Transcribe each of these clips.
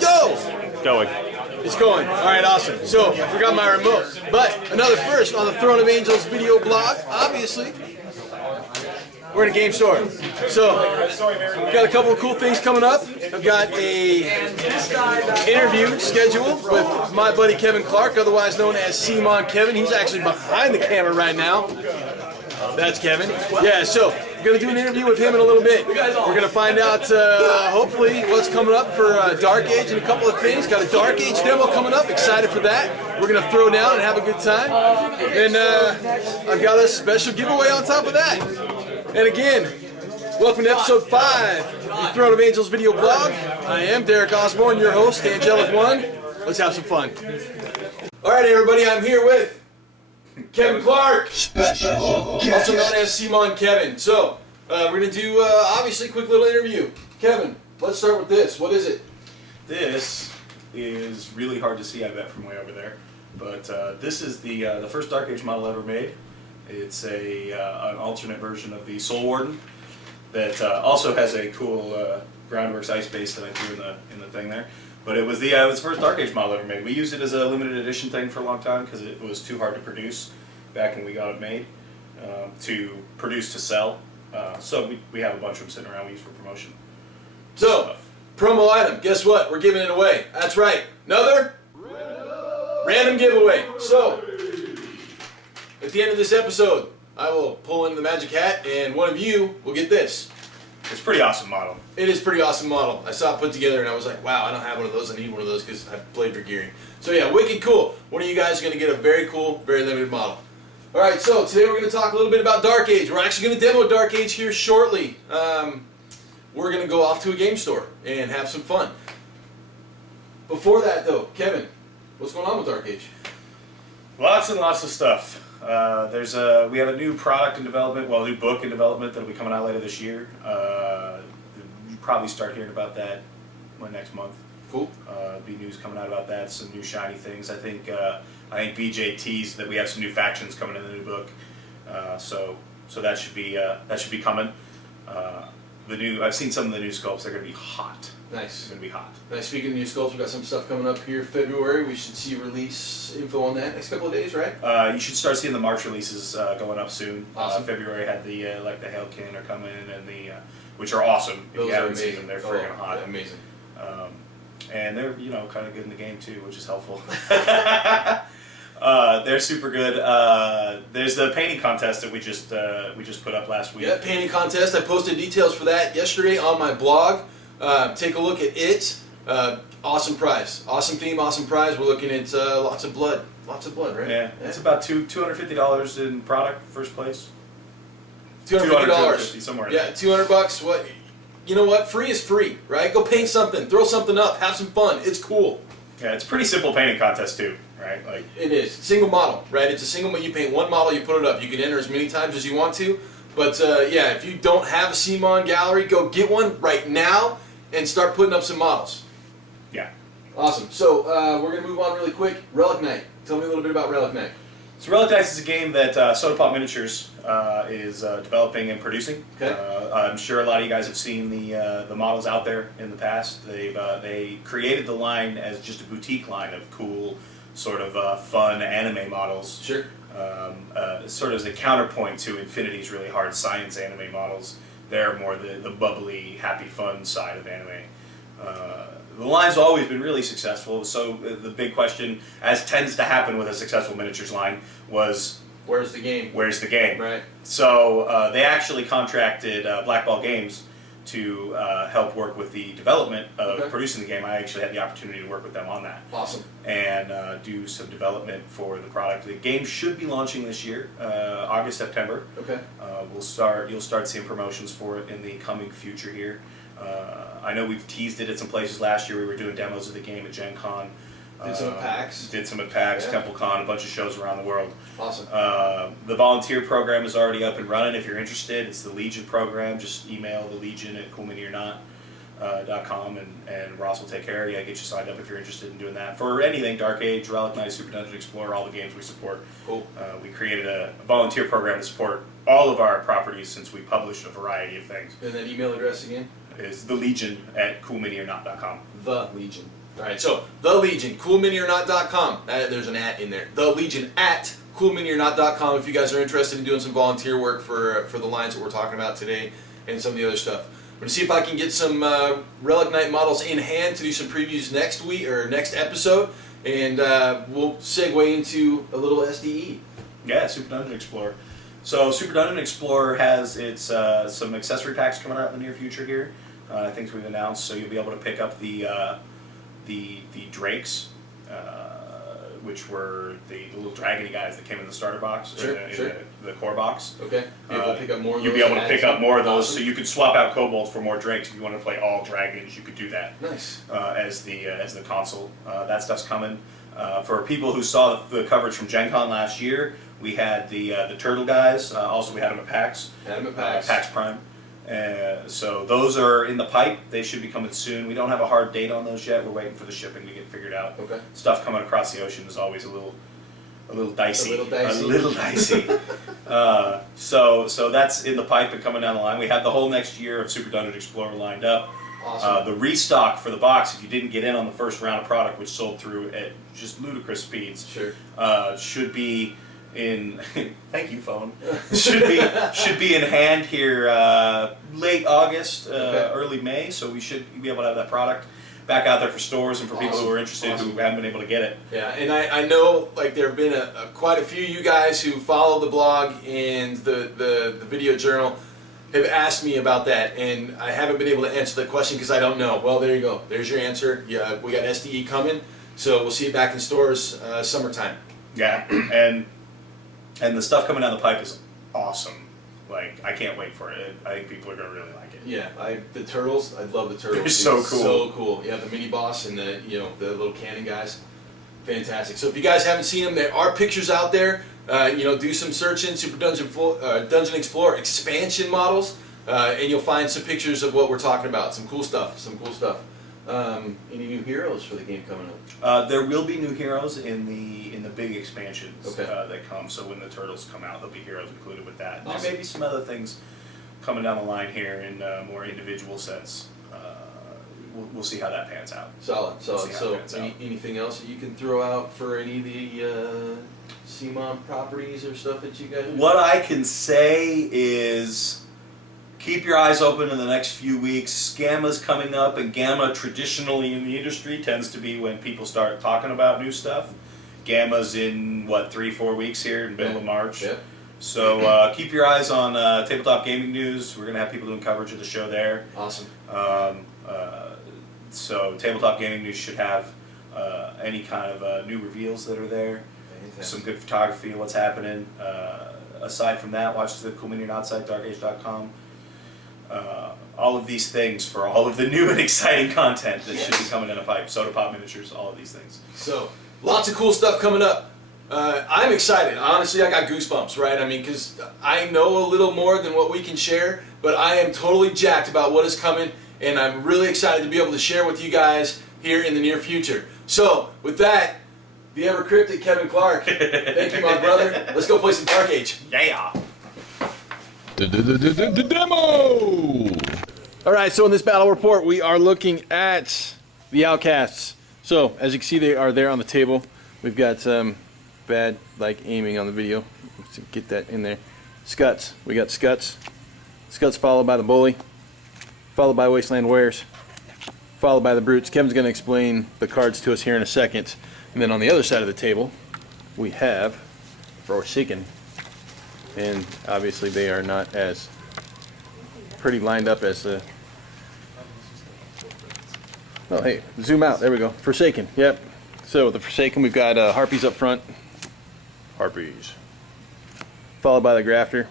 Go! Going. It's going. All right, awesome. So, I forgot my remote. But another first on the Throne of Angels video blog, obviously. We're in a game store. So, we've got a couple of cool things coming up. I've got a interview scheduled with my buddy Kevin Clark, otherwise known as Simon Kevin. He's actually behind the camera right now. That's Kevin. Yeah, so we're going to do an interview with him in a little bit. We're going to find out, hopefully, what's coming up for Dark Age and a couple of things. Got a Dark Age demo coming up. Excited for that. We're going to throw down and have a good time. And I've got a special giveaway on top of that. And again, welcome to episode 5 of the Throne of Angels video blog. I am Derek Osborne, your host, Angelic One. Let's have some fun. All right, everybody, I'm here with Kevin Clark, also known as Simon Kevin. So, we're going to do, obviously, a quick little interview. Kevin, let's start with this. What is it? This is really hard to see, I bet, from way over there. But this is the first Dark Age model ever made. It's an alternate version of the Soul Warden that also has a cool Groundworks ice base that I threw in the thing there. But it was the first Dark Age model ever made. We used it as a limited edition thing for a long time because it was too hard to produce back when we got it made, to produce to sell. So we have a bunch of them sitting around we use for promotion. So, promo item, guess what? We're giving it away. That's right. Another random giveaway. So, at the end of this episode, I will pull in the magic hat and one of you will get this. It's a pretty awesome model. It is a pretty awesome model. I saw it put together and I was like, wow, I don't have one of those. I need one of those because I played Dragyri. So yeah, wicked cool. One of you guys is going to get a very cool, very limited model. Alright, so today we're going to talk a little bit about Dark Age. We're actually going to demo Dark Age here shortly. We're going to go off to a game store and have some fun. Before that though, Kevin, what's going on with Dark Age? Lots and lots of stuff. We have a new product in development, well, a new book in development that'll be coming out later this year. You'll probably start hearing about that next month. Cool. Be news coming out about that, some new shiny things. I think BJ teased that we have some new factions coming in the new book, so that should be coming. I've seen some of the new sculpts. They're going to be hot. Nice. They're going to be hot. Nice. Speaking of new sculpts, we've got some stuff coming up here February. We should see release info on that next couple of days, right? You should start seeing the March releases going up soon. Awesome. February had the the Hailkin are coming and which are awesome. If Those you are haven't amazing. seen them, they're friggin' hot. Yeah, amazing. And they're kind of good in the game too, which is helpful. They're super good. There's the painting contest that we just put up last week. Yeah, painting contest. I posted details for that yesterday on my blog. Take a look at it. Awesome prize. Awesome theme, awesome prize. We're looking at lots of blood. Lots of blood, right? Yeah. It's about $250 in product, first place. $250. Somewhere. Yeah, $200. What? You know what? Free is free, right? Go paint something. Throw something up. Have some fun. It's cool. Yeah, it's a pretty simple painting contest too, right? Like it is. Single model, right? It's a single. You paint one model, you put it up. You can enter as many times as you want to. But yeah, if you don't have a Simon gallery, go get one right now and start putting up some models. Yeah. Awesome. So we're going to move on really quick. Relic Knight. Tell me a little bit about Relic Knight. So Relic Knight is a game that Soda Pop Miniatures is developing and producing. Okay. I'm sure a lot of you guys have seen the models out there in the past. They created the line as just a boutique line of cool, sort of fun anime models. Sure. Sort of as a counterpoint to Infinity's really hard science anime models. They're more the bubbly, happy, fun side of anime. The line's always been really successful, so the big question, as tends to happen with a successful miniatures line, was where's the game? Where's the game? Right. So they actually contracted Black Ball Games to help work with the development of producing the game. I actually had the opportunity to work with them on that. Awesome. And do some development for the product. The game should be launching this year, August, September. Okay. You'll start seeing promotions for it in the coming future here. I know we've teased it at some places last year. We were doing demos of the game at Gen Con. Did some at PAX. Did some at PAX, Yeah. TempleCon, a bunch of shows around the world. Awesome. The volunteer program is already up and running. If you're interested, it's the Legion program. Just email the Legion at coolminiornot.com and Ross will take care of you. Get you signed up if you're interested in doing that. For anything, Dark Age, Relic Knight, Super Dungeon Explorer, all the games we support. Cool. We created a volunteer program to support all of our properties since we publish a variety of things. And that email address again? is the Legion at coolminiornot.com. The Legion. All right, so the Legion, coolminiornot.com. There's an at in there. The Legion at coolminiornot.com if you guys are interested in doing some volunteer work for the lines that we're talking about today and some of the other stuff. I'm going to see if I can get some Relic Knight models in hand to do some previews next week or next episode, and we'll segue into a little SDE. Yeah, Super Dungeon Explorer. So Super Dungeon Explorer has its some accessory packs coming out in the near future here. Things we've announced, so you'll be able to pick up the Drakes, which were the little dragony guys that came in the starter box, Sure, in the core box. Okay. Be able to pick up more of those. You'll be able to pick up more of those, Awesome. so you could swap out kobolds for more Drakes if you want to play all dragons. You could do that. Nice. As the console, that stuff's coming. For people who saw the coverage from Gen Con last year, we had the turtle guys. Also, we had them at PAX. PAX Prime. So those are in the pipe. They should be coming soon. We don't have a hard date on those yet. We're waiting for the shipping to get figured out. Okay. Stuff coming across the ocean is always a little dicey. A little dicey. So that's in the pipe and coming down the line. We have the whole next year of Super Dungeon Explorer lined up. Awesome. The restock for the box, if you didn't get in on the first round of product, which sold through at just ludicrous speeds, Sure. Should be in. Thank you, phone. should be in hand here late August, early May. So we should be able to have that product back out there for stores and for people who are interested who haven't been able to get it. Yeah, and I know like there have been quite a few of you guys who follow the blog and the video journal have asked me about that, and I haven't been able to answer the question because I don't know. Well, there you go. There's your answer. Yeah, we got SDE coming, so we'll see it back in stores summertime. Yeah, and the stuff coming down the pipe is awesome. Like, I can't wait for it. I think people are gonna really like it. Yeah, the turtles. I love the turtles. They're so cool. So cool. Yeah, the mini boss and the little cannon guys. Fantastic. So if you guys haven't seen them, there are pictures out there. Do some searching, Super Dungeon Explorer expansion models, and you'll find some pictures of what we're talking about. Some cool stuff. Any new heroes for the game coming up? There will be new heroes in the big expansions Okay. that come. So when the turtles come out, there'll be heroes included with that. Awesome. There may be some other things coming down the line here in more individual sets. We'll see how that pans out. Solid. We'll see how So it pans out. anything else that you can throw out for any of the CMON properties or stuff that you guys? What I can say is keep your eyes open in the next few weeks. Gamma's coming up, and Gamma traditionally in the industry tends to be when people start talking about new stuff. Gamma's in, 3-4 weeks here in middle of March. Yeah. So keep your eyes on Tabletop Gaming News. We're going to have people doing coverage of the show there. Awesome. So Tabletop Gaming News should have any kind of new reveals that are there. Fantastic. Some good photography of what's happening. Aside from that, watch the Cool Mini Not site, darkage.com. All of these things for all of the new and exciting content that should be coming in a pipe. Soda Pop Miniatures, all of these things. So, lots of cool stuff coming up. I'm excited. Honestly, I got goosebumps, right? I mean, because I know a little more than what we can share, but I am totally jacked about what is coming, and I'm really excited to be able to share with you guys here in the near future. So, with that, the ever cryptic Kevin Clark, thank you, my brother. Let's go play some Dark Age. Yeah! Demo! Alright, so in this battle report, we are looking at the Outcasts. So, as you can see, they are there on the table. We've got bad aiming on the video. Let's get that in there. Scuts. We got Scuts. Scuts followed by the Bully. Followed by Wasteland Warriors. Followed by the Brutes. Kevin's going to explain the cards to us here in a second. And then on the other side of the table, we have Forsaken. And obviously they are not as pretty lined up as the... Oh, hey, zoom out. There we go. Forsaken. Yep. So the Forsaken, we've got Harpies up front. Harpies. Followed by the Grafter.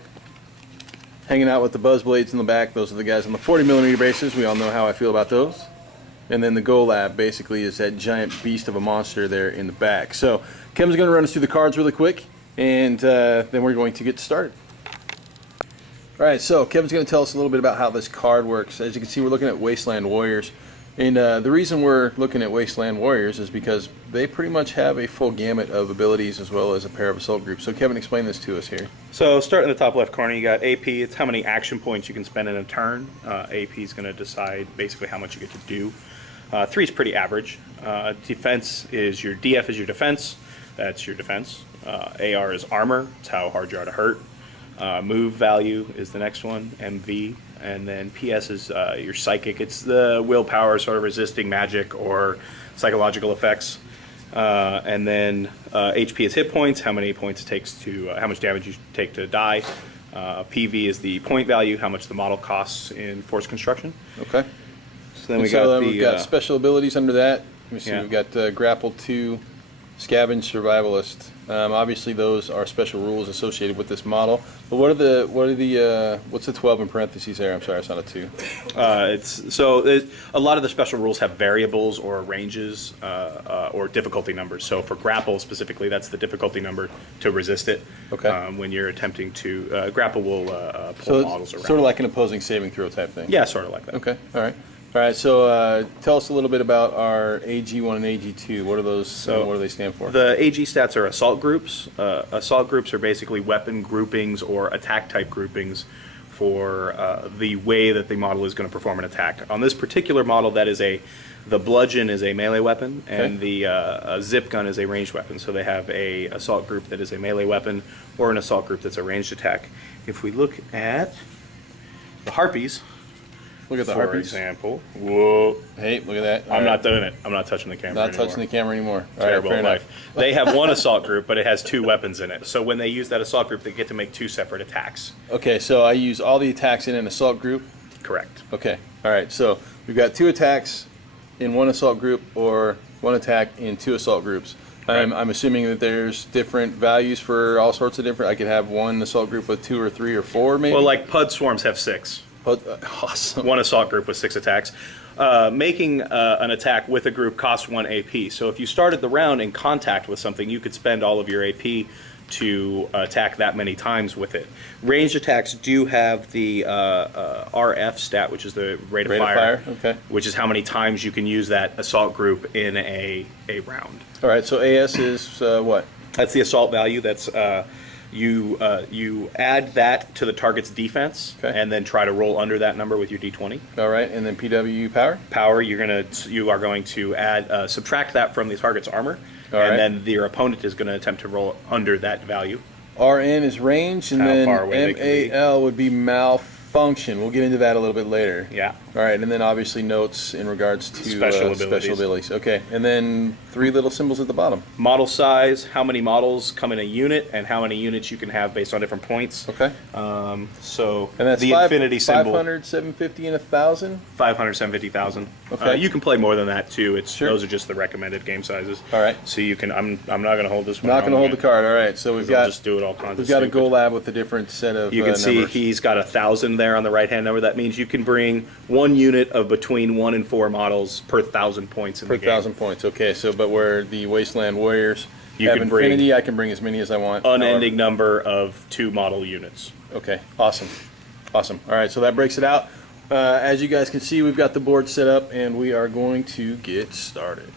Hanging out with the Buzzblades in the back. Those are the guys on the 40mm bases. We all know how I feel about those. And then the Golab basically is that giant beast of a monster there in the back. So Kevin's going to run us through the cards really quick, and then we're going to get started. Alright, so Kevin's going to tell us a little bit about how this card works. As you can see, we're looking at Wasteland Warriors. And the reason we're looking at Wasteland Warriors is because they pretty much have a full gamut of abilities as well as a pair of assault groups. So Kevin, explain this to us here. So starting in the top left corner, you got AP. It's how many action points you can spend in a turn. AP is going to decide basically how much you get to do. 3 is pretty average. Defense is your DF is your defense. That's your defense. AR is armor. It's how hard you are to hurt. Move value is the next one. MV. And then PS is your psychic. It's the willpower, sort of resisting magic or psychological effects. And then HP is hit points, how many points it takes to, how much damage you take to die. PV is the point value, how much the model costs in force construction. Okay. So then we've got special abilities under that. Let me see. Yeah. We've got Grapple 2, Scavenge, Survivalist. Obviously, those are special rules associated with this model. But what's the 12 in parentheses there? I'm sorry, it's not a 2. A lot of the special rules have variables or ranges or difficulty numbers. So for grapple specifically, that's the difficulty number to resist it. Okay. When you're attempting to grapple, will pull models around. Sort of like an opposing saving throw type thing. Yeah, sort of like that. Okay. All right. All right, so tell us a little bit about our AG1 and AG2. What are those? What do they stand for? The AG stats are assault groups. Assault groups are basically weapon groupings or attack type groupings for the way that the model is going to perform an attack. On this particular model, the bludgeon is a melee weapon, and the zip gun is a ranged weapon. So they have a assault group that is a melee weapon or an assault group that's a ranged attack. If we look at the harpies. Look at the for harpies. example. Whoa. Hey, look at that. I'm not doing it. I'm not touching the camera Not touching the camera anymore. All Terrible right, fair life. enough. They have one assault group, but it has 2 weapons in it. So when they use that assault group, they get to make 2 separate attacks. Okay, so I use all the attacks in an assault group. Correct. Okay. All right, so we've got 2 attacks in one assault group or 1 attack in 2 assault groups. I'm assuming that there's different values for all sorts of different. I could have 1 assault group with 2 or 3 or 4 maybe. Well, like Pud Swarms have 6. Awesome. 1 assault group with 6 attacks. Making an attack with a group costs 1 AP. So if you started the round in contact with something, you could spend all of your AP to attack that many times with it. Ranged attacks do have the RF stat, which is the rate of fire. Okay. Which is how many times you can use that assault group in a round. All right, so AS is what? That's the assault value. That's you add that to the target's defense, and then try to roll under that number with your d20. All right, and then PW power? Power, you are going to add subtract that from the target's armor, then your opponent is going to attempt to roll under that value. RN is range, and How then far away they can be. MAL would be malfunction. We'll get into that a little bit later. Yeah. All right, and then obviously notes in regards to Special special abilities. Okay, and then 3 little symbols at the bottom. Model size, how many models come in a unit, and how many units you can have based on different points. Okay. So And that's the infinity symbol. 500, 750, and 1,000? 500, 750,000. Okay. You can play more than that too. Sure. Those are just the recommended game sizes. All right. So you can. I'm not going to hold this one. Not going to hold the card. All right, so we've got Just do it all kinds we've of got a stupid. Go Lab with a different set of You can see numbers. he's got 1,000 there on the right-hand number. That means you can bring 1 unit of between 1 and 4 models per 1,000 points in per the game. 1,000 points. Okay, so but where the Wasteland Warriors You have can bring infinity, I can bring as many as I want. Unending number of 2 model units. Okay, awesome. Awesome. All right, so that breaks it out. As you guys can see, we've got the board set up, and we are going to get started.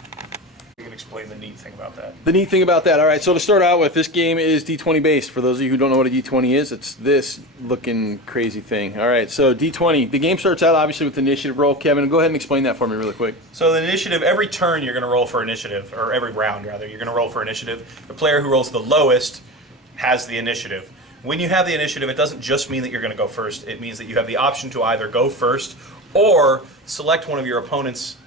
You can explain the neat thing about that. The neat thing about that, all right, so to start out with, this game is D20 based. For those of you who don't know what a D20 is, it's this looking crazy thing. All right, so D20. The game starts out, obviously, with the initiative roll. Kevin, go ahead and explain that for me really quick. So the initiative, every turn you're going to roll for initiative, or every round rather, you're going to roll for initiative. The player who rolls the lowest has the initiative. When you have the initiative, it doesn't just mean that you're going to go first. It means that you have the option to either go first or select one of your opponent's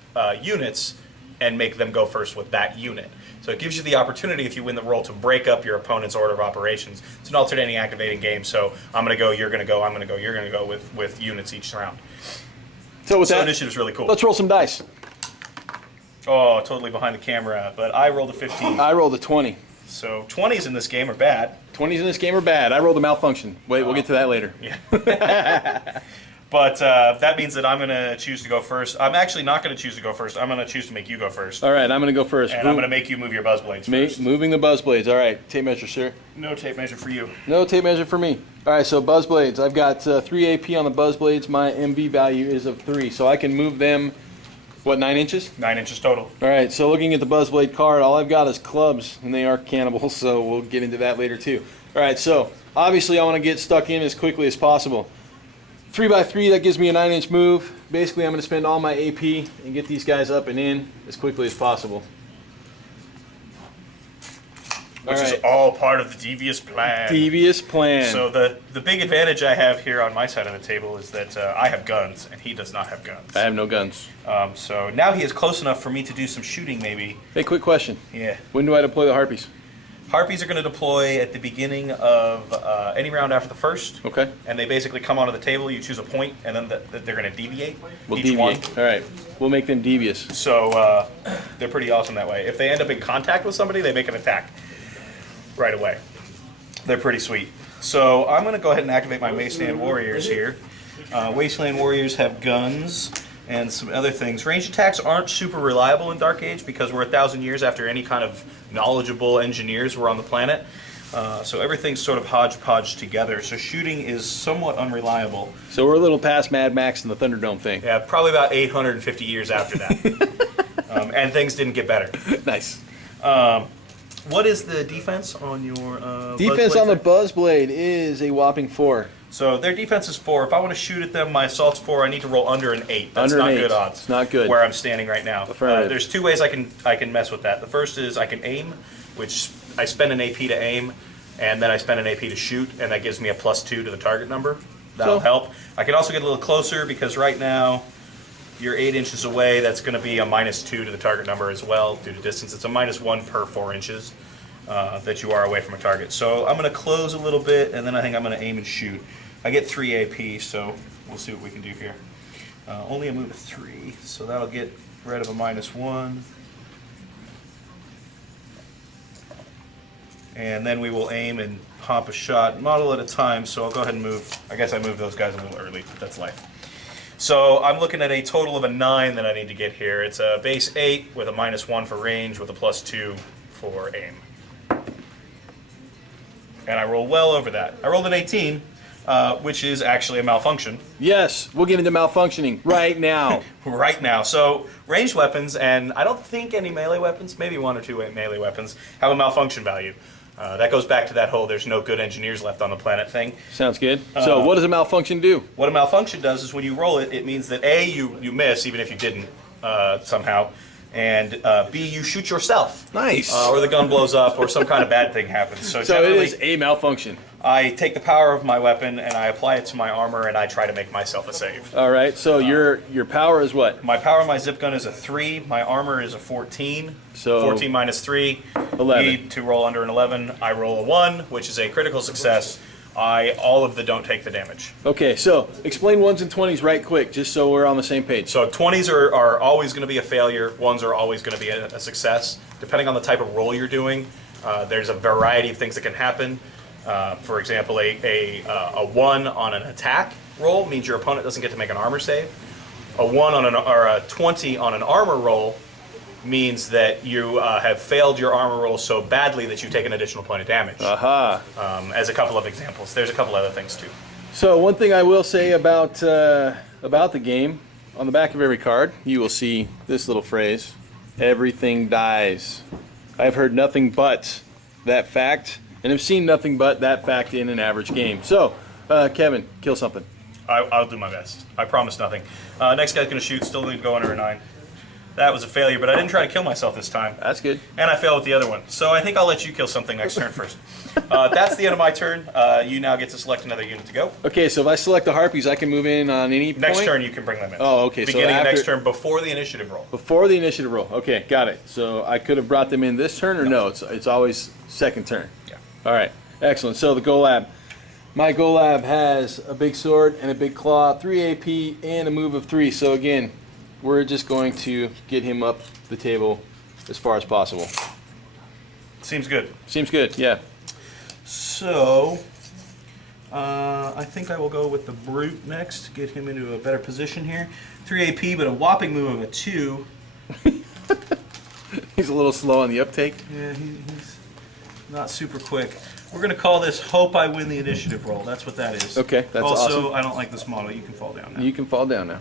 units and make them go first with that unit. So it gives you the opportunity, if you win the roll, to break up your opponent's order of operations. It's an alternating activating game, so I'm going to go, you're going to go, I'm going to go, you're going to go with units each round. So with So that, initiative's really cool. let's roll some dice. Oh, totally behind the camera, but I rolled a 15. I rolled a 20. So 20s in this game are bad. 20s in this game are bad. I rolled a malfunction. Wait, we'll get to that later. Yeah. But that means that I'm going to choose to go first. I'm actually not going to choose to go first. I'm going to choose to make you go first. All right, I'm going to go first. And I'm going to make you move your buzz blades first. Moving the buzz blades. All right, tape measure, sir. No tape measure for you. No tape measure for me. All right, so buzz blades. I've got 3 AP on the buzz blades. My MV value is of 3, so I can move them What, 9 inches? 9 inches total. All right, so looking at the Buzzblade card, all I've got is clubs, and they are cannibals, so we'll get into that later too. All right, so obviously I want to get stuck in as quickly as possible. 3x3, that gives me a 9-inch move. Basically, I'm going to spend all my AP and get these guys up and in as quickly as possible. Which All is right. all part of the devious plan. Devious plan. So the big advantage I have here on my side of the table is that I have guns and he does not have guns. I have no guns. So now he is close enough for me to do some shooting maybe. Hey, quick question. Yeah. When do I deploy the Harpies? Harpies are going to deploy at the beginning of any round after the first. Okay. And they basically come onto the table, you choose a point, and then they're going to deviate. We'll each deviate. one. All right. We'll make them devious. So they're pretty awesome that way. If they end up in contact with somebody, they make an attack right away. They're pretty sweet. So I'm going to go ahead and activate my Wasteland Warriors here. Wasteland Warriors have guns and some other things. Ranged attacks aren't super reliable in Dark Age because we're 1,000 years after any kind of knowledgeable engineers were on the planet. So everything's sort of hodgepodge together. So shooting is somewhat unreliable. So we're a little past Mad Max and the Thunderdome thing. Yeah, probably about 850 years after that. And things didn't get better. Nice. What is the defense on your Defense Buzzblade on the thing? Buzzblade is a whopping 4. So their defense is 4. If I want to shoot at them, my assault's 4. I need to roll under an 8. That's Under not an 8. good odds. It's not good. Where I'm standing right now. Affirmative. There's 2 ways I can mess with that. The first is I can aim, which I spend an AP to aim, and then I spend an AP to shoot, and that gives me a +2 to the target number. That'll So- help. I can also get a little closer because right now you're 8 inches away. That's going to be a -2 to the target number as well due to distance. It's a -1 per 4 inches. That you are away from a target. So I'm going to close a little bit, and then I think I'm going to aim and shoot. I get 3 AP, so we'll see what we can do here. Only a move of 3, so that'll get rid of a -1. And then we will aim and pop a shot, model at a time, so I'll go ahead and move. I guess I moved those guys a little early, but that's life. So I'm looking at a total of a 9 that I need to get here. It's a base 8 with a -1 for range with a +2 for aim. And I roll well over that. I rolled an 18, which is actually a malfunction Yes, we'll get into malfunctioning right now. right now. So ranged weapons, and I don't think any melee weapons, maybe 1 or 2 melee weapons, have a malfunction value. That goes back to that whole there's no good engineers left on the planet thing. Sounds good. So what does a malfunction do? What a malfunction does is when you roll it, it means that A, you miss, even if you didn't somehow, and B, you shoot yourself. Nice. Or the gun blows up, or some kind of bad thing happens. So So it generally, is a malfunction. I take the power of my weapon and I apply it to my armor, and I try to make myself a save. All right, so your power is what? My power of my zip gun is a 3. My armor is a 14. So 14 minus 3. 11. Need to roll under an 11. I roll a 1, which is a critical success. All of the don't take the damage. Okay, so explain 1s and 20s right quick, just so we're on the same page. So 20s are always going to be a failure. 1s are always going to be a success. Depending on the type of roll you're doing, there's a variety of things that can happen. For example, a 1 on an attack roll means your opponent doesn't get to make an armor save. A 1 on or a 20 on an armor roll means that you have failed your armor roll so badly that you take an additional point of damage. Aha. As a couple of examples. There's a couple other things too. So one thing I will say about the game, on the back of every card, you will see this little phrase: "Everything dies." I've heard nothing but that fact, and have seen nothing but that fact in an average game. So, Kevin, kill something. I'll do my best. I promise nothing. Next guy's going to shoot. Still need to go under a 9. That was a failure, but I didn't try to kill myself this time. That's good. And I failed with the other one. So I think I'll let you kill something next turn first. That's the end of my turn. You now get to select another unit to go. Okay, so if I select the Harpies, I can move in on any Next point? turn you can bring them in. Oh, okay, so Beginning of after- next turn before the initiative roll. Before the initiative roll. Okay, got it. So I could have brought them in this turn, or no? It's always second turn. Yeah. All right, excellent. So the Golab. My Golab has a big sword and a big claw, 3 AP, and a move of 3. So again, we're just going to get him up the table as far as possible. Seems good. Seems good, yeah. So I think I will go with the Brute next to get him into a better position here. 3 AP, but a whopping move of a 2. He's a little slow on the uptake. Yeah, he's not super quick. We're going to call this Hope I Win the Initiative Roll. That's what that is. Okay, that's also, awesome. I don't like this model. You can fall down now. You can fall down now.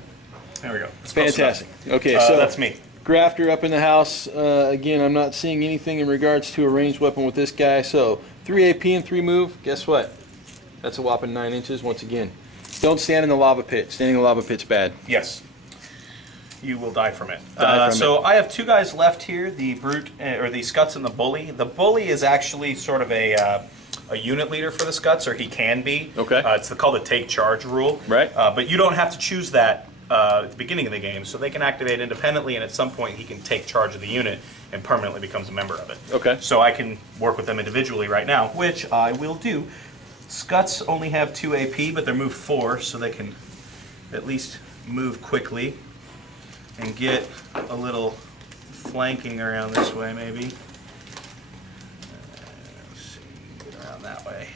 There we go. It's close Fantastic. enough. Okay, so That's me. Grafter up in the house. Again, I'm not seeing anything in regards to a ranged weapon with this guy. So 3 AP and 3 move. Guess what? That's a whopping 9 inches once again. Don't stand in the lava pit. Standing in the lava pit's bad. Yes. You will die from it. Die from so I have 2 guys left here, the Brute, or the Scuts and the Bully. The Bully is actually sort of a unit leader for the Scuts, or he can be. Okay. It's called the Take Charge rule. Right. But you don't have to choose that at the beginning of the game, so they can activate independently, and at some point he can take charge of the unit and permanently becomes a member of it. Okay. So I can work with them individually right now, which I will do. Scuts only have 2 AP, but they're move 4, so they can at least move quickly and get a little flanking around this way, maybe. Let's see, get around that way.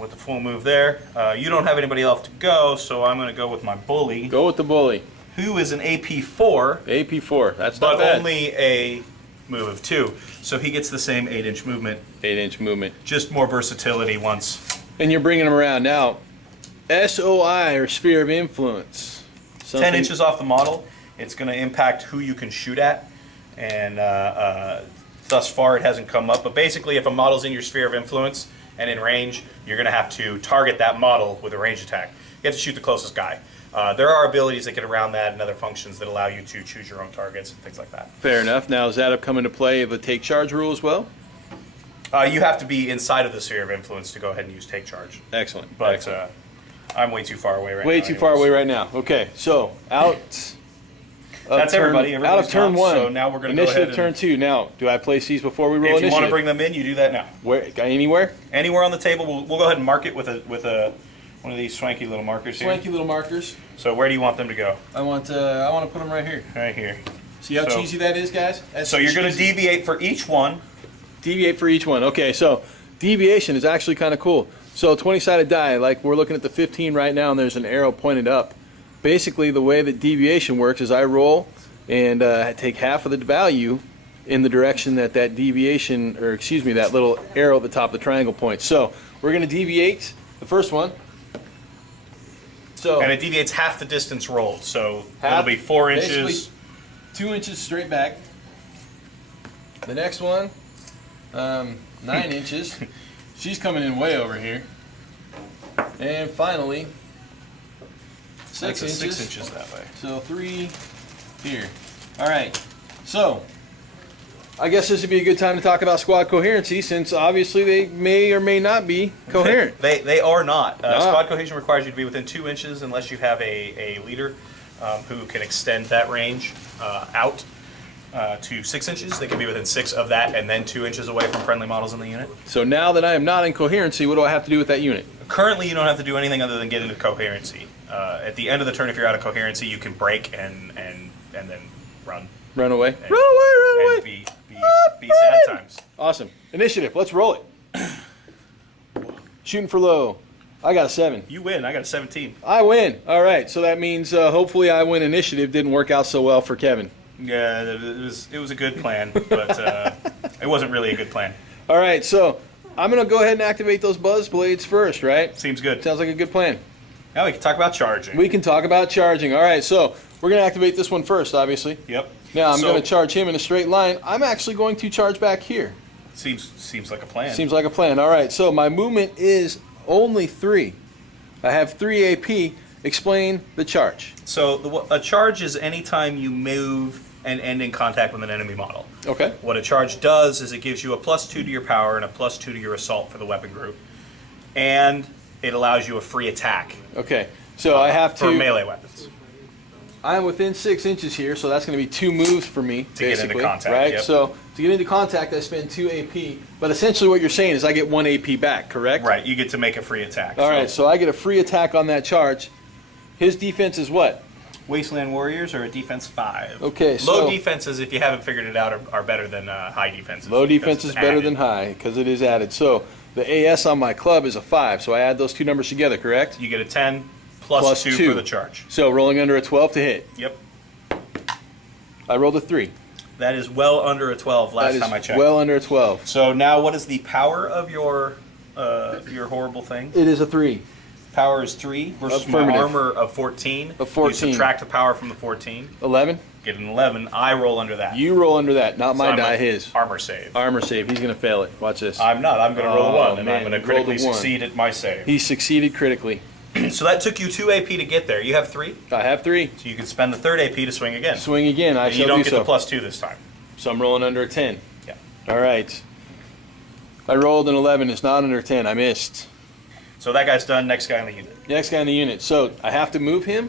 With the full move there. You don't have anybody else to go, so I'm going to go with my Bully, Go with the bully. who is an AP4, AP4. That's but not bad. only a move of 2. So he gets the same 8-inch movement, 8-inch movement. just more versatility once. And you're bringing them around. Now, SOI, or Sphere of Influence. 10 inches off the model, it's going to impact who you can shoot at, and thus far it hasn't come up. But basically, if a model's in your sphere of influence and in range, you're going to have to target that model with a range attack. You have to shoot the closest guy. There are abilities that get around that and other functions that allow you to choose your own targets and things like that. Fair enough. Now, does that come into play the take charge rule as well? You have to be inside of the sphere of influence to go ahead and use take charge. Excellent. But Excellent. I'm way too far away right now. Way too far away right now. Okay, so out. That's everybody. Out of Everybody's turn gone, 1. so now we're gonna go initiative ahead turn and- 2. Now, do I place these before we roll If you initiative? want to bring them in, you do that now. Where? Anywhere? Anywhere on the table, we'll go ahead and mark it with a one of these swanky little markers here. Swanky little markers. So where do you want them to go? I want to put them right here. Right here. See how So- cheesy that is, guys? That's So you're going to cheesy. deviate for each one. Deviate for each one. Okay, so deviation is actually kind of cool. So 20-sided die, like we're looking at the 15 right now, and there's an arrow pointed up. Basically, the way that deviation works is I roll and take half of the value in the direction that that deviation, or excuse me, that little arrow at the top of the triangle points. So we're going to deviate the first one. So And it deviates half the distance rolled. So Half, it'll be 4 basically inches. 2 inches straight back. The next one, 9 inches. She's coming in way over here. And finally, 6 That's a inches. 6 inches that way. So 3 here. All right. So I guess this would be a good time to talk about squad coherency, since obviously they may or may not be coherent. They are not. Ah. Squad cohesion requires you to be within 2 inches unless you have a leader who can extend that range out to 6 inches. They can be within 6 of that and then 2 inches away from friendly models in the unit. So now that I am not in coherency, what do I have to do with that unit? Currently, you don't have to do anything other than get into coherency. At the end of the turn, if you're out of coherency, you can break and then run. Run away. And, Run away, run and away. be sad times. Awesome. Initiative. Let's roll it. Shooting for low. I got a 7. You win. I got a 17. I win. All right. So that means hopefully I win initiative. Didn't work out so well for Kevin. Yeah, it was a good plan, but it wasn't really a good plan. All right. So I'm going to go ahead and activate those buzz blades first, right? Seems good. Sounds like a good plan. Now we can talk about charging. We can talk about charging. All right. So we're going to activate this one first, obviously. Yep. Now I'm So- going to charge him in a straight line. I'm actually going to charge back here. Seems like a plan. Seems like a plan. All right. So my movement is only 3. I have 3 AP. Explain the charge. So a charge is any time you move and end in contact with an enemy model. Okay. What a charge does is it gives you a +2 to your power and a +2 to your assault for the weapon group, and it allows you a free attack Okay. So I have for to. melee weapons. I'm within 6 inches here, so that's going to be 2 moves for me. To get into basically, contact, right? yep. So to get into contact, I spend 2 AP. But essentially, what you're saying is I get 1 AP back, correct? Right, you get to make a free attack. All right. So I get a free attack on that charge. His defense is what? Wasteland Warriors are a defense 5. Okay, Low so- defenses, if you haven't figured it out, are better than high defenses. Low because defense it's is better added. than high because it is added. So the AS on my club is a 5. So I add those 2 numbers together, correct? You get a 10 plus 2 for the charge. So rolling under a 12 to hit. Yep. I rolled a 3. That is well under a 12 last That time I is checked. well under a 12. So now what is the power of your horrible thing? It is a 3. Power is 3 versus my Affirmative. armor of 14. Of 14. You subtract the power from the 14. 11. Get an 11. I roll under that. You roll under that, not my I'm die, a his. Armor save. Armor save. He's going to fail it. Watch this. I'm not. I'm going to roll a Oh, 1, and man, I'm going to you rolled a critically 1. succeed at my save. He succeeded critically. So that took you 2 AP to get there. You have 3, I have 3. so you can spend the third AP to swing again. Swing again. I And shall you don't do get so. the +2 this time. So I'm rolling under a 10. Yeah. All right. I rolled an 11. It's not under 10. I missed. So that guy's done. Next guy on the unit. Next guy in the unit. So I have to move him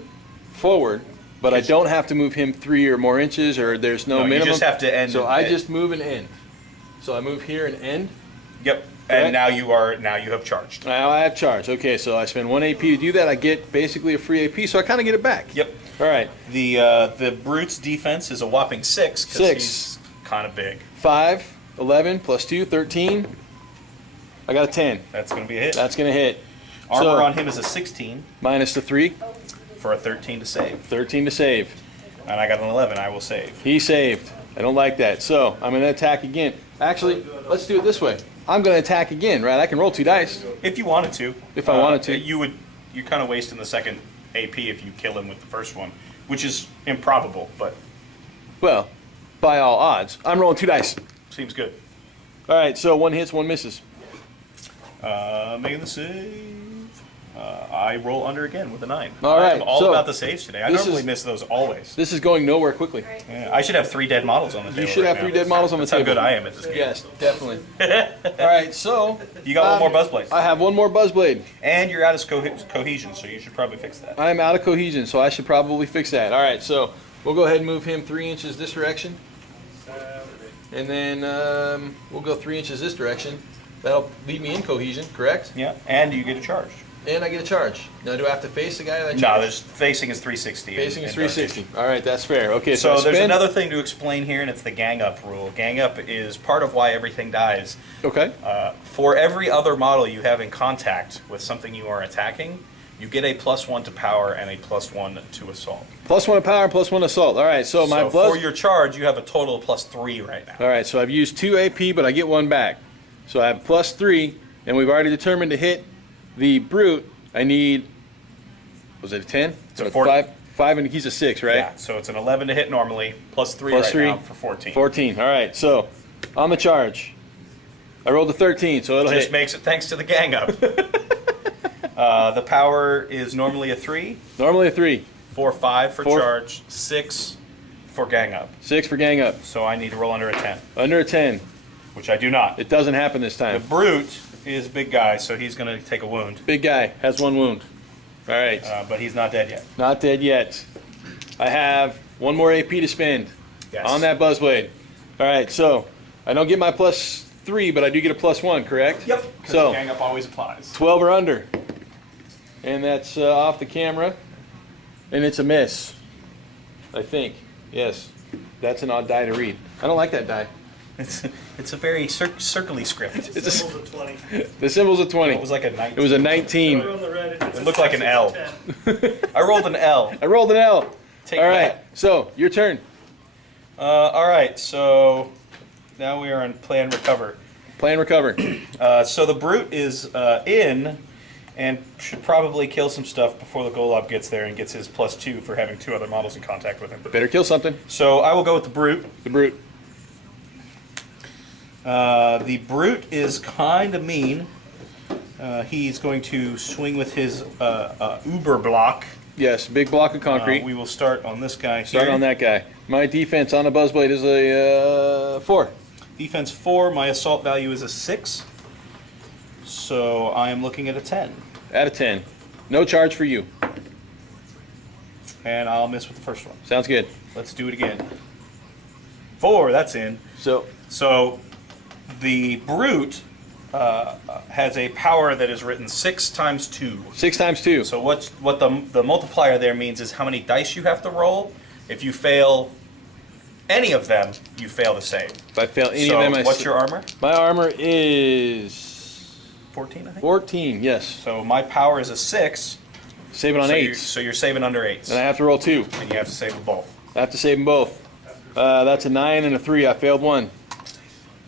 forward, but I don't have to move him 3 or more inches, or there's no No, you minimum. just have to end So and I end. just move and end. So I move here and end. Yep. Correct. And now you have charged. Now I have charge. Okay, so I spend 1 AP to do that. I get basically a free AP, so I kind of get it back. Yep. All right. The brute's defense is a whopping 6 because 6. he's kind of big. 5, 11, plus 2, 13. I got a 10. That's going to be a hit. That's going to hit. Armor So, on him is a 16 minus the 3, for a 13 to save. 13 to save. And I got an 11. I will save. He saved. I don't like that. So I'm going to attack again. Actually, let's do it this way. I'm going to attack again, right? I can roll 2 dice. If you wanted to. If I wanted to. You're kind of wasting the second AP if you kill him with the first one, which is improbable, but Well, by all odds. I'm rolling 2 dice. seems good. All right, so 1 hits, 1 misses. Making the save. I roll under again with a 9. All right, I'm all so about the saves today. I this normally is- miss those always. This is going nowhere quickly. Yeah, I should have 3 dead models on the table. You should right have now. 3 dead models on the That's table. how good I am at this game. Yes, definitely. All right, so You got one more Buzzblade. I have 1 more Buzzblade. And you're out of cohesion, so you should probably fix that. I'm out of cohesion, so I should probably fix that. All right, so we'll go ahead and move him 3 inches this direction. And then we'll go 3 inches this direction. That'll leave me in cohesion, correct? Yeah, and you get a charge. And I get a charge. Now, do I have to face the guy that I No, charged? there's facing is 360. Facing is in 360. All right, that's fair. Okay, so, So I there's spin. another thing to explain here, and it's the gang up rule. Gang up is part of why everything dies. Okay. For every other model you have in contact with something you are attacking, you get a +1 to power and a +1 to assault. +1 power, +1 assault. All right, so my So plus. for your charge, you have a total of +3 right now. All right, so I've used 2 AP, but I get 1 back. So I have +3, and we've already determined to hit the brute. I need. Was it a 10? It's a Or 4. 5, and he's a 6, right? Yeah, so it's an 11 to hit normally, +3 Plus right 3. now for 14. 14. All right, so on the charge, I rolled a 13, so it'll Just hit. makes it thanks to the gang up. The power is normally a 3, Normally a 3. 4, 5 for 4. charge, 6 for gang up. 6 for gang up. So I need to roll under a 10, Under a 10. which I do not. It doesn't happen this The time. brute is a big guy, so he's going to take a wound, Big guy has 1 wound. All right, but he's not dead yet. not dead yet. I have 1 more AP to spend Yes. on that Buzzblade. All right, so I don't get my +3, but I do get a +1, correct? Yep. So gang up always applies. 12 or under. And that's off the camera. And it's a miss. I think. Yes. That's an odd die to read. I don't like that die. It's a very circly script. It's a, Symbols of 20. the symbol's a 20. It was like a 19. It was a 19. On the red, it's It a looked like an 6, L. it's a 10. I rolled an L. I rolled an L. Take All right. that. So, your turn. All right, so now we are on plan recover. Plan recover. So the brute is in and should probably kill some stuff before the Golub gets there and gets his +2 for having 2 other models in contact with him. Better kill something. So I will go with the brute. The brute. The brute is kind of mean. He's going to swing with his Uber block. Yes, big block of concrete. We will start on this guy here. Start on that guy. My defense on a Buzzblade is a 4. Defense 4, my assault value is a 6. So I am looking at a 10. Out of 10. No charge for you. And I'll miss with the first one. Sounds good. Let's do it again. 4, that's in. So, So the brute has a power that is written 6 times 2. 6 times 2. So what the multiplier there means is how many dice you have to roll. If you fail any of them, you fail the save. If I fail any So of them, what's your armor? My armor is 14, I think. 14, yes. So my power is a 6. Save it on so 8s. So you're saving under 8s. And I have to roll 2. And you have to save them both. I have to save them both. That's a 9 and a 3. I failed 1.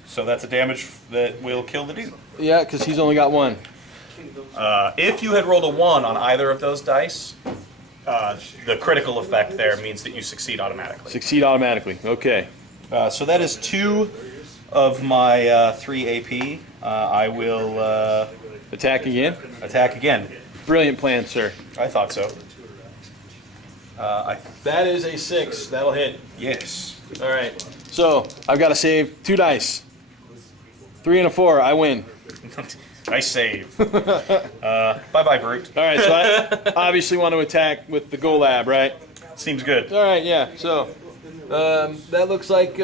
So that's a damage that will kill the dude. Yeah, because he's only got 1. If you had rolled a 1 on either of those dice, the critical effect there means that you succeed automatically. Succeed automatically. Okay. So that is 2 of my 3 AP. I will Attack again. attack again. Brilliant plan, sir. I thought so. That is a 6. That'll hit. Yes. All right. So I've got to save 2 dice. 3 and a 4. I win. Nice save. Bye-bye, Brute. All right. So I obviously want to attack with the Golab, right? Seems good. All right. Yeah. So that looks like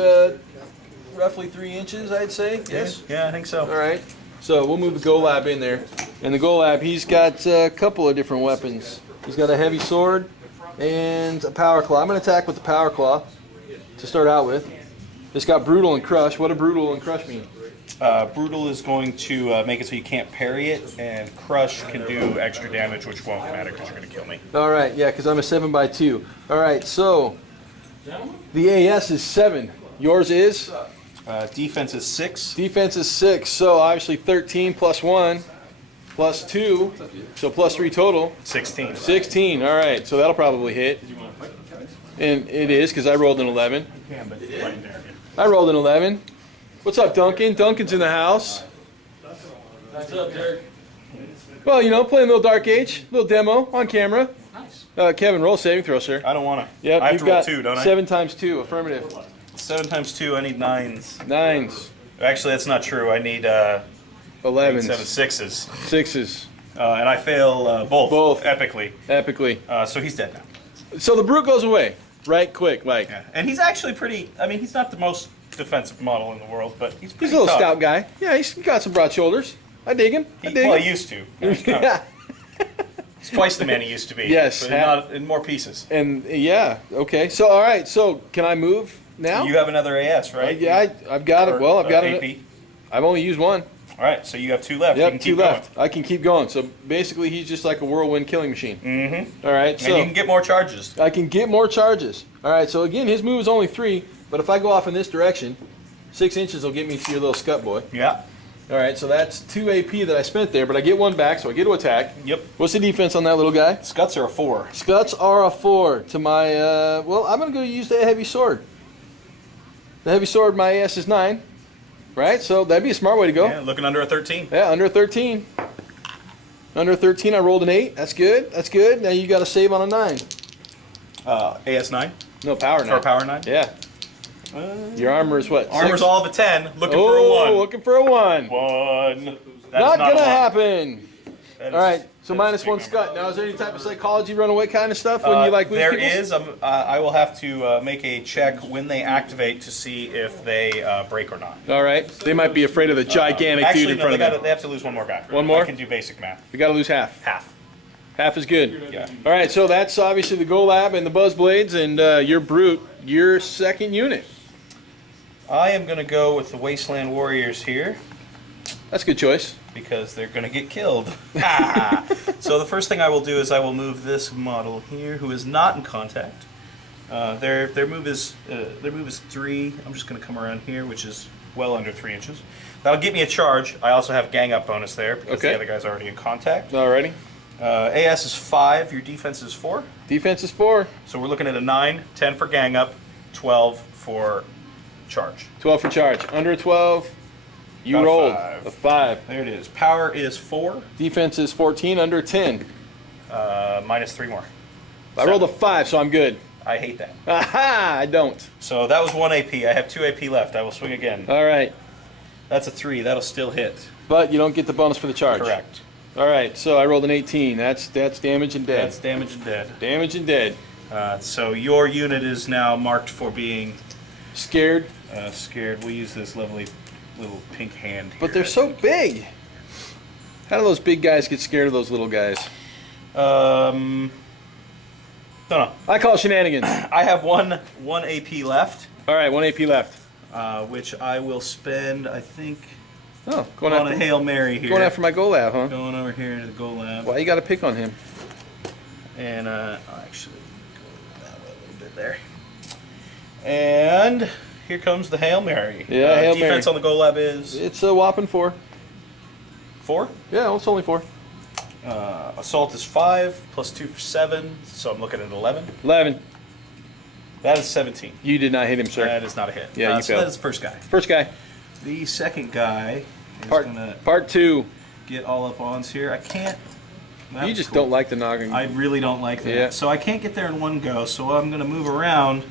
roughly 3 inches, I'd say. Yes. Yeah, I think so. All right. So we'll move the Golab in there. And the Golab, he's got a couple of different weapons. He's got a heavy sword and a power claw. I'm going to attack with the power claw to start out with. It's got brutal and crush. What do brutal and crush mean? Brutal is going to make it so you can't parry it, and Crush can do extra damage, which won't matter because you're going to kill me. All right, yeah, because I'm a 7x2. All right, so the AS is 7. Yours is? Defense is 6. Defense is 6. So obviously 13 plus 1 plus 2, so plus 3 total. 16. 16. All right, so that'll probably hit. And it is because I rolled an 11. I rolled an 11. What's up, Duncan? Duncan's in the house. What's up, Dirk? Well, you know, playing a little Dark Age, little demo on camera. Nice. Kevin, roll saving throw, sir. I don't want to. Yep, I have you've to roll got 2, don't I? 7 times 2, affirmative. 7 times 2, I need 9s. 9s. Actually, that's not true. I need 11s. 7 6s. 6s. And I fail both. Both. Epically. Epically. So he's dead now. So the brute goes away, right? Quick, like. Yeah. And he's actually pretty. I mean, he's not the most defensive model in the world, but he's pretty He's a little tough. stout guy. Yeah, he's got some broad shoulders. I dig him. I dig Well, him. he used to. Now he's twice the man he used to be. Yes. But not in more pieces. And yeah, okay. So all right. So can I move now? You have another AS, right? Yeah, I've got it. Well, I've got AP. it. I've only used 1. All right, so you have 2 left. You Yep, can 2 keep left. I can keep going. So basically, he's just like a whirlwind killing machine. Mm-hmm. All right. And So you can get more charges. I can get more charges. All right. So again, his move is only 3, but if I go off in this direction, 6 inches will get me to your little scut boy. Yeah. All right. So that's 2 AP that I spent there, but I get 1 back, so I get to attack. Yep. What's the defense on that little guy? Scuts are a 4. Scuts are a 4 to my. Well, I'm gonna go use the heavy sword. The heavy sword, my AS is 9. Right. So that'd be a smart way to go. Yeah, looking under a 13. Yeah, under 13. Under 13, I rolled an 8. That's good. That's good. Now you got to save on a 9. AS 9. No, power 9. For a power 9. Yeah. Your armor is what? Armor's 6? all of a 10. Looking for a 1. Looking for a 1. 1. That Not is gonna a 1. happen. That All is- right. So that is minus a big 1 number. scut. Now, is there any type of psychology runaway kind of stuff when you like lose There people? is. I will have to make a check when they activate to see if they break or not. All right. They might be afraid of the gigantic Actually, dude in no, front they, of them. they have to lose 1 more guy. One more? I can do basic math. We got to lose half. Half. Half is good. Yeah. All right. So that's obviously the Golab and the Buzzblades and your brute, your second unit. I am going to go with the Wasteland Warriors here That's a good choice. because they're going to get killed. So the first thing I will do is I will move this model here, who is not in contact. Their move is 3. I'm just going to come around here, which is well under 3 inches. That'll get me a charge. I also have gang up bonus there because Okay. the other guy's already in contact. Alrighty. AS is 5. Your defense is 4. Defense is 4. So we're looking at a 9, 10 for gang up, 12 for charge. 12 for charge. Under 12, you Got a rolled 5. a 5. There it is. Power is 4. Defense is 14. Under 10. Minus 3 more. I rolled a 5, so I'm good. I hate that. Aha! I don't. So that was 1 AP. I have 2 AP left. I will swing again. All right. That's a 3. That'll still hit. But you don't get the bonus for the charge. Correct. All right. So I rolled an 18. That's damage and dead. That's damage and dead. Damage and dead. So your unit is now marked for being Scared. scared. We'll use this lovely little pink hand here. But they're so big. How do those big guys get scared of those little guys? Don't know. I call shenanigans. I have one AP left, All right. 1 AP left. which I will spend, I think, Oh, going on a after, Hail Mary here. going after my Golab, huh? Going over here to the goal lab. Why you got to pick on him? And I'll actually go that way a little bit there. And here comes the Hail Mary. Yeah, Hail defense Mary. on the goal lab is It's a whopping 4. 4. Yeah, it's only 4. Assault is 5, plus 2 for 7, so I'm looking at 11. 11. That is 17. You did not hit him, sir. That is not a hit. Yeah, you so failed. that is the first guy. First guy. The second guy is Part, going to part 2. get all up ons here. I can't. That You was just cool. don't like the noggin. I really don't like that. Yeah. So I can't get there in one go, so I'm going to move around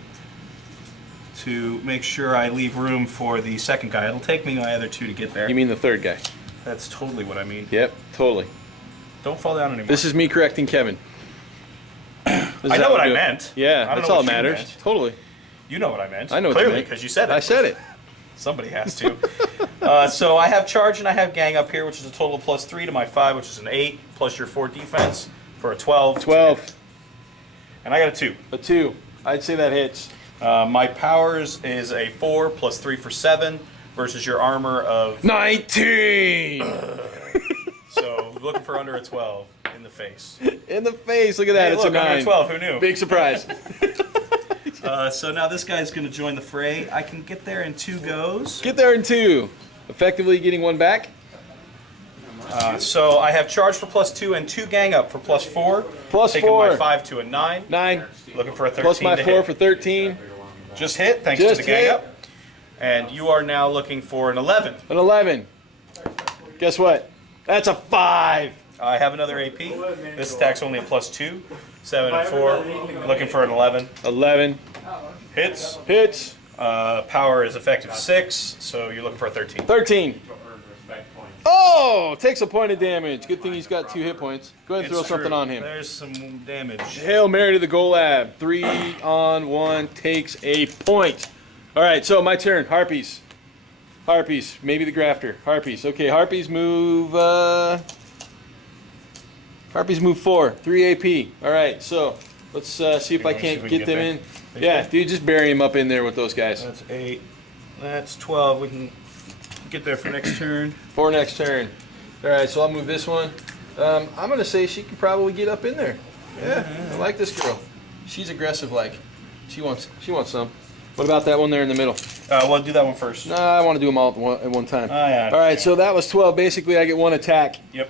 to make sure I leave room for the second guy. It'll take me my other 2 to get there. You mean the third guy? That's totally what I mean. Yep, totally. Don't fall down anymore. This is me correcting Kevin. I know what I meant. Yeah, I don't that's know all what that you matters. meant. Totally. You know what I meant. I know what you Clearly, meant. because you said it. I said it. Somebody has to. So I have charge and I have gang up here, which is a total of plus 3 to my 5, which is an 8, plus your 4 defense for a 12. 12. And I got a 2. A 2. I'd say that hits. My powers is a 4, plus 3 for 7, versus your armor of... 19! So looking for under a 12 in the face. In the face. Look at that. Hey, It's look, a under 9. a 12. Who knew? Big surprise. So now this guy's going to join the fray. I can get there in 2 goes. Get there in 2. Effectively getting 1 back. So I have charge for plus 2 and 2 gang up for plus 4. Plus taking 4. my 5 to a 9. 9. Looking for a 13 Plus my to 4 hit. for 13. Just hit, thanks Just to the gang hit. up. And you are now looking for an 11. An 11. Guess what? That's a 5. I have another AP. This attack's only a plus 2. 7 and 4. Looking for an 11. 11. Hits. Hits. Power is effective 6, so you're looking for a 13. 13. Oh! Takes a point of damage. Good thing he's got 2 hit points. Go ahead and throw It's something true. on him. There's some damage. Hail Mary to the goal lab. 3 on 1 takes a point. All right, so my turn. Harpies. Harpies. Maybe the grafter. Harpies. Okay, Harpies move. Harpies move 4. 3 AP. All right, so let's see if I See if we can't can get get them there. in. Yeah, dude, just bury him up in there with those guys. That's 8. That's 12. We can get there for next turn. 4 next turn. All right, so I'll move this one. I'm gonna say she can probably get up in there. Yeah, I like this girl. She's aggressive, like she wants some. What about that one there in the middle? We'll do that one first. No, I want to do them all at one time. Yeah. All right, so that was 12. Basically, I get 1 attack. Yep.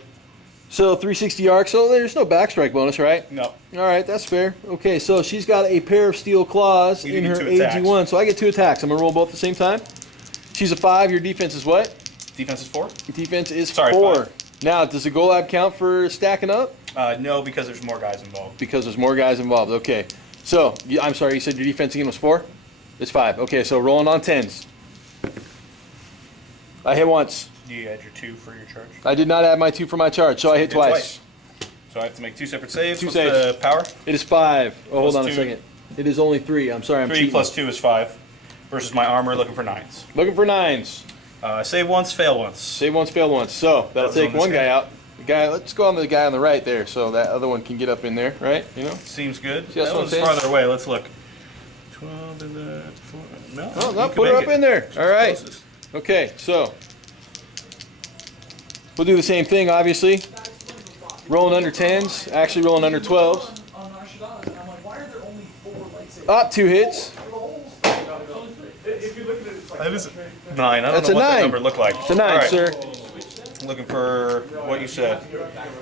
So 360 arc. So there's no backstrike bonus, right? No. All right, that's fair. Okay, so she's got a pair of steel claws You in get her 2 attacks. AG1, so I get 2 attacks. I'm gonna roll both at the same time. She's a 5. Your defense is what? Defense is 4? Defense is Sorry, 4. 5. Now, does the goal lab count for stacking up? No, because there's more guys involved. Because there's more guys involved. Okay. So, I'm sorry, you said your defense again was 4? It's 5. Okay, so rolling on 10s. I hit once. Do you add your 2 for your charge? I did not add my 2 for my charge, so I hit Did twice. So I have to make 2 separate saves. 2 What's saves. the power? It is 5. Oh, hold Plus on a 2. second. It is only 3. I'm sorry, I'm 3 cheating. plus 2 is 5. Versus my armor looking for 9s. Looking for 9s. Save once, fail once. Save once, fail once. So, that'll Those take on this one guy guy. out. The guy, let's go on to the guy on the right there, so that other one can get up in there, right? You know? Seems good. See, that's That what I'm one's saying? farther away. Let's look. 12 and 4. No, Oh, you no, can put her make up it. in there. All right. Closest. Okay, so we'll do the same thing, obviously. Rolling under 10s, actually rolling under 12s. Up 2 hits. That is 9. I don't That's know a what that 9. number looked like. It's a 9, All right. sir. Looking for what you said.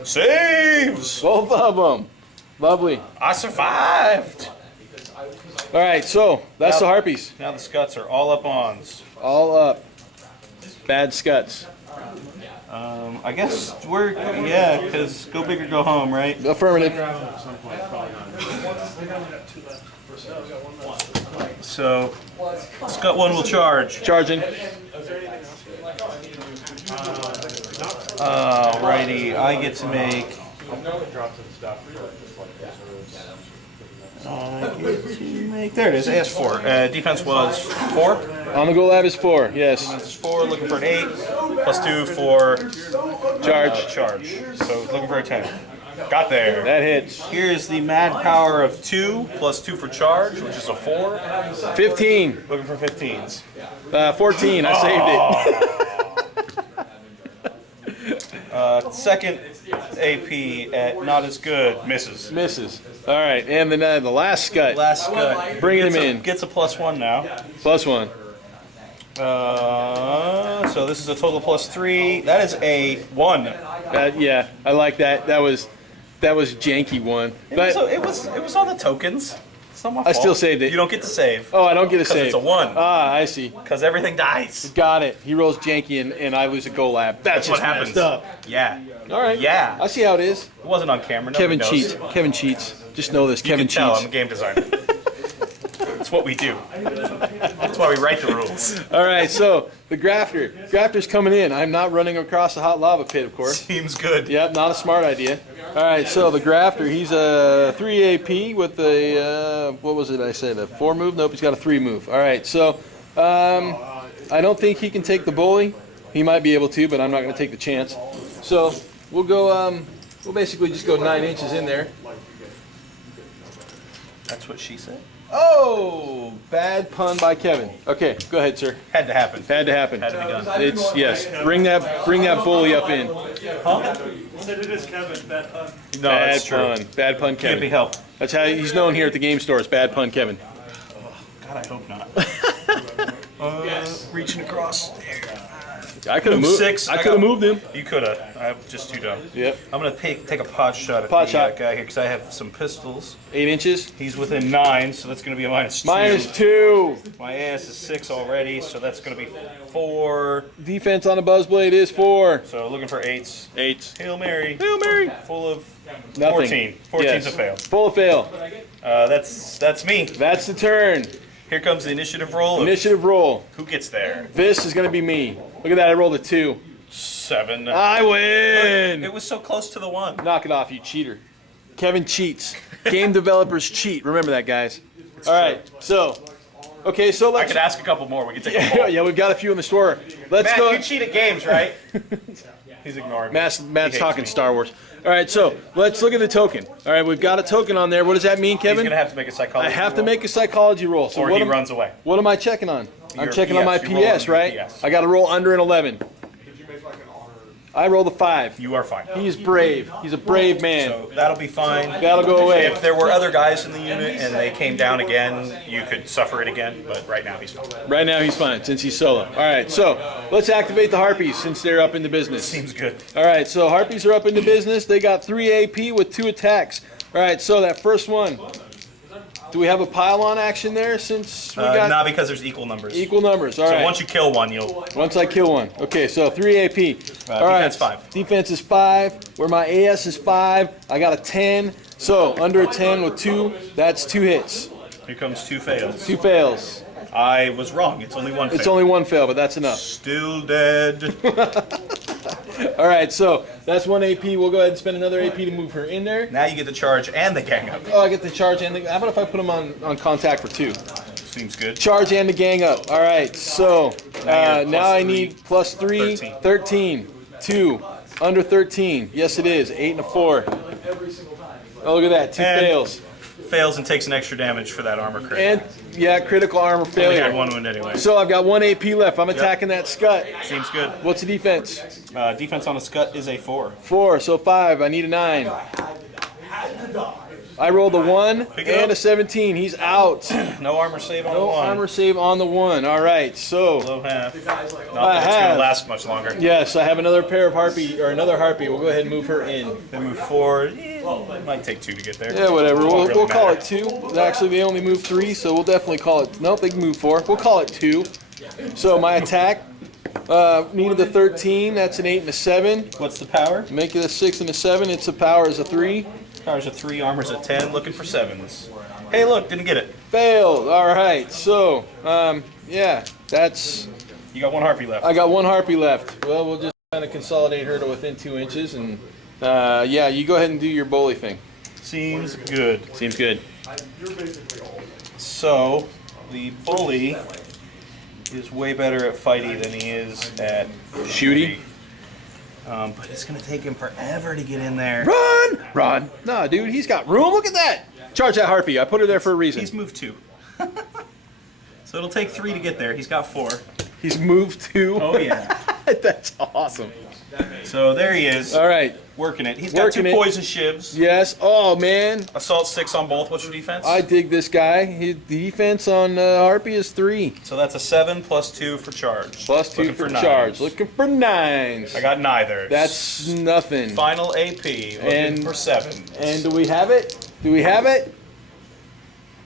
Saves! Both of them. Lovely. I survived! All right, so that's the Harpies. Now the scuts are all up ons. All up. Bad scuts. I guess we're, yeah, because go big or go home, right? Affirmative. So, Scut 1 will charge. Charging. Alrighty, I get to make. There it is, AS4. Defense was 4. On the goal lab is 4, yes. Defense is 4, looking for an 8. Plus 2 for Charge. charge. So looking for a 10. Got there. That hits. Here's the mad power of 2, plus 2 for charge, which is a 4. 15. Looking for 15s. 14, I saved Second AP at not as good, misses. it. Misses. All right, and then the last scut. Last Scut. Bringing gets him a- in. Gets a +1 now. +1. So this is a total plus 3. That is a 1. Yeah, I like that. That was janky one. But It was on the tokens. It's not my fault. I still saved it. You don't get to save. oh, I don't get a Because save. it's a 1. Ah, I see. Because everything dies. Got it. He rolls janky and I lose a go lab. That's What just happens? messed up. Yeah. All right. Yeah. I see how it is. It wasn't on camera. Kevin Nobody knows. cheats. Kevin cheats. Just know this. You Kevin can tell cheats. I'm a game designer. That's what we do. That's why we write the rules. All right. So the grafter. Grafter's coming in. I'm not running across the hot lava pit, of course. Seems good. Yep, not a smart idea. All right, so the grafter, he's a 3 AP with a, what was it I said, a 4 move? Nope, he's got a 3 move. All right, so I don't think he can take the bully. He might be able to, but I'm not going to take the chance. So we'll go, we'll basically just go 9 inches in there. That's what she said. Oh, bad pun by Kevin. Okay, go ahead, sir. Had to happen. Had to happen. Had to be done. It's, yes, bring that bully up in. Said it is Kevin, bad pun. No, Bad that's true. pun. Bad pun, Can't Kevin. be helped. That's how he's known here at the game stores. Bad pun, Kevin. God, I hope not. Reaching across. I could have Move moved. 6. I could have moved him. You could have. I'm just too dumb. Yep. I'm going to take a pot shot at Pot the shot. guy here because I have some pistols. 8 inches. He's within 9, so that's going to be a -2. -2. My ass is 6 already, so that's going to be 4. Defense on the Buzzblade is 4. So looking for 8s. 8. Hail Mary. Hail Mary. Full of Nothing. 14. 14's Yes. a fail. Full of fail. That's me. That's the turn. Here comes the initiative roll. Of Initiative roll. who gets there? This is going to be me. Look at that. I rolled a 2. 7. I win. It was so close to the 1. Knock it off, you cheater. Kevin cheats. Game developers cheat. Remember that, guys. All right. So, okay. So I let's. could ask a couple more. We could take a Yeah, poll. yeah, we've got a few in the store. Let's Matt, go. you cheat at games, right? He's ignoring me. Matt's He hates talking me. Star Wars. All right, so let's look at the token. All right, we've got a token on there. What does that mean, He's Kevin? going to have to make a psychology I have to roll, make a psychology roll. So or what he am, runs away. what am I checking on? I'm Your checking on my PS. You roll PS, under right? PS. I got to roll under an 11. I rolled a 5. You are fine. He's brave. He's a brave man. So that'll be fine. That'll go away. If there were other guys in the unit and they came down again, you could suffer it again, but right now he's fine. Right now he's fine since he's solo. All right, so let's activate the Harpies since they're up into business. Seems good. All right, so Harpies are up into business. They got 3 AP with 2 attacks. All right, so that first one. Do we have a pile-on action there since we got Not because there's equal numbers. equal numbers? All So right. once you kill one, you'll. Once I kill one. Okay, so 3 AP. All right. Defense 5. Defense is 5. Where my AS is 5, I got a 10. So under a 10 with 2, that's 2 hits. Here comes 2 fails. 2 fails. I was wrong. It's only 1 fail. It's only 1 fail, but that's enough. Still dead. All right, so that's 1 AP. We'll go ahead and spend another AP to move her in there. Now you get the charge and the gang up. Oh, I get the charge and the. How about if I put them on contact for 2? Seems good. Charge and the gang up. All right, so Now you're now I +3. need +3, 13, 2, under 13. Yes, it is. 8 and a 4. Oh, look at that. 2 And- fails. Fails and takes an extra damage for that armor crit. And, yeah, critical armor Only failure. had 1 wound anyway. So I've got 1 AP left. I'm attacking that scut. Seems good. What's the defense? Defense on a scut is a 4. 4, so 5. I need a 9. I rolled a 1 Pick it and up. a 17. He's out. No armor save on No 1. armor save on the 1. All right, so Low half. Not that it's going have. to last much longer. yes, I have another pair of harpy or another harpy. We'll go ahead and move her in. Then move forward. It might take 2 to get there. Yeah, whatever. Won't We'll, really we'll call matter. it 2. Actually, they only move 3, so we'll definitely call it. Nope, they can move 4. We'll call it 2. So my attack needed a 13. That's an 8 and a 7. What's the power? Make it a 6 and a 7. It's a power is a 3. Power's a 3, armor's a 10. Looking for 7s. Hey, look, didn't get it. Failed. All right. So yeah, that's. You got 1 harpy left. I got 1 harpy left. Well, we'll just kind of consolidate her to within 2 inches, and yeah, you go ahead and do your bully thing. Seems good. Seems good. So, the bully is way better at fighty than he is at Shooty. But it's going to take him forever to get in there. Run! Run! Nah, dude, he's got room. Look at that. Charge that harpy. I put her there for a reason. He's moved 2. So it'll take 3 to get there. He's got 4. He's moved 2. Oh, yeah. That's awesome. So there he is. All right. Working it. He's got Working two it. poison shivs. Yes. Oh, man. Assault 6 on both. What's your defense? I dig this guy. His defense on Harpy is 3. So that's a 7 plus 2 for charge. Plus 2 Looking for nines. charge. Looking for 9s. I got neither. That's nothing. Final AP. Looking And- for 7. And do we have it? Do we have it?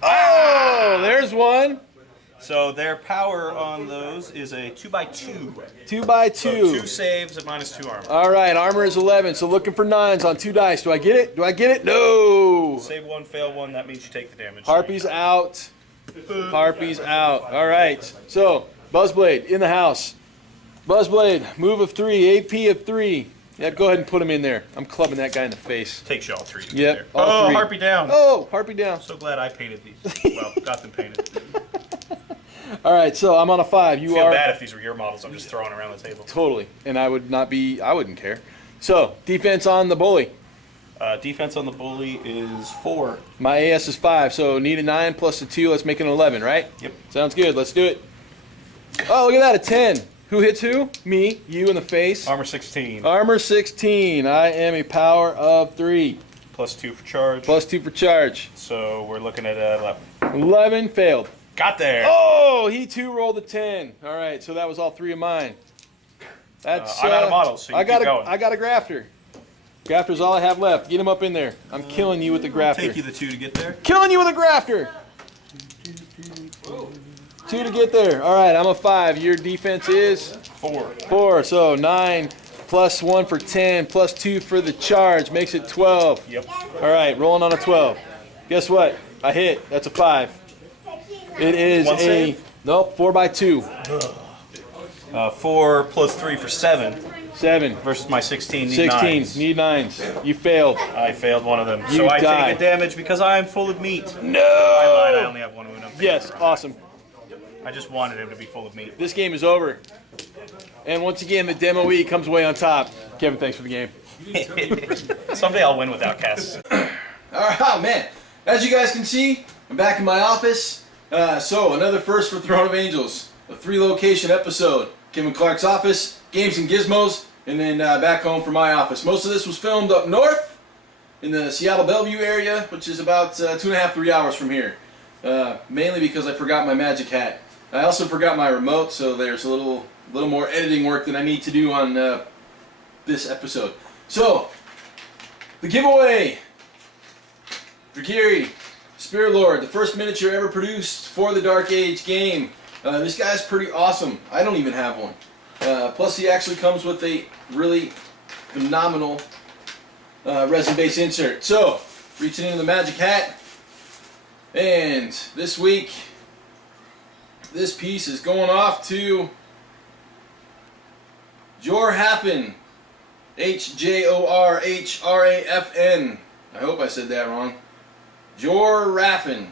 Oh, there's one. So their power on those is a 2x2. 2 by So 2. 2 saves at -2 armor. All right, armor is 11, so looking for 9s on 2 dice. Do I get it? Do I get it? No. Save 1, fail 1. That means you take the damage. Harpy's out. Harpy's out. All right. So, Buzzblade in the house. Buzzblade, move of 3, AP of 3. Yep, go ahead and put him in there. I'm clubbing that guy in the face. Takes you all 3 to get Yep, there. all Oh, 3. Harpy down. Oh, Harpy down. So glad I painted these. Well, got them painted. All right, so I'm on a 5. You Feel are bad if these were your models. I'm just throwing around the table. totally, and I would not be. I wouldn't care. So, defense on the bully. Defense on the bully is 4. My AS is 5, so need a 9 plus a 2. Let's make it an 11, right? Yep. Sounds good. Let's do it. Oh, look at that, a 10. Who hits who? Me. You in the face. Armor 16. Armor 16. I am a power of 3. Plus 2 for charge. Plus 2 for charge. So we're looking at 11. 11 failed. Got there. Oh, he too rolled a 10. All right, so that was all 3 of mine. That's. I'm out of models, so you I got keep a, going. I got a grafter. Grafter's all I have left. Get him up in there. I'm killing you with the grafter. Take you the 2 to get there. Killing you with a grafter. 2 to get there. All right, I'm a 5. Your defense is 4. 4. So 9 plus 1 for 10 plus 2 for the charge makes it 12. Yep. All right, rolling on a 12. Guess what? I hit. That's a 5. It is One a save? nope 4 by 2. 4 plus 3 for 7 7. versus my 16. Need 16. 9s. Need 9s. You failed. I failed one of them. You So I die. take a damage because I'm full of meat. No. I lied. I only have 1 wound. I'm Yes, awesome. I just wanted him to be full of meat. This game is over. And once again, the Demo E comes away on top. Kevin, thanks for the game. Someday I'll win with Outcasts. All right, oh, man. As you guys can see, I'm back in my office. So, another first for Throne of Angels. A 3-location episode. Kevin Clark's office, Games and Gizmos, and then back home for my office. Most of this was filmed up north in the Seattle Bellevue area, which is about 2.5, 3 hours from here. Mainly because I forgot my magic hat. I also forgot my remote, so there's a little more editing work that I need to do on this episode. So, the giveaway. Dragyri, Spirit Lord, the first miniature ever produced for the Dark Age game. This guy's pretty awesome. I don't even have one. Plus he actually comes with a really phenomenal resin base insert. So, reaching into the magic hat. And this week, this piece is going off to Jorhafn. H-J-O-R-H-R-A-F-N. I hope I said that wrong. Jorhafn.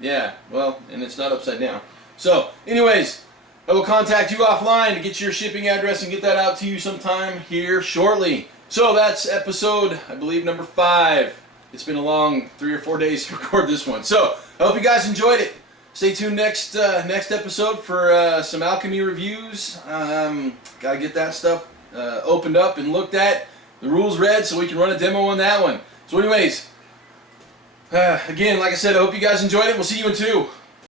Yeah, well, and it's not upside down. So, anyways, I will contact you offline to get your shipping address and get that out to you sometime here shortly. So that's episode, I believe, number 5. It's been a long 3 or 4 days to record this one. So, I hope you guys enjoyed it. Stay tuned next episode for some alchemy reviews. Gotta get that stuff opened up and looked at. The rules read so we can run a demo on that one. So anyways, again, like I said, I hope you guys enjoyed it. We'll see you in 2.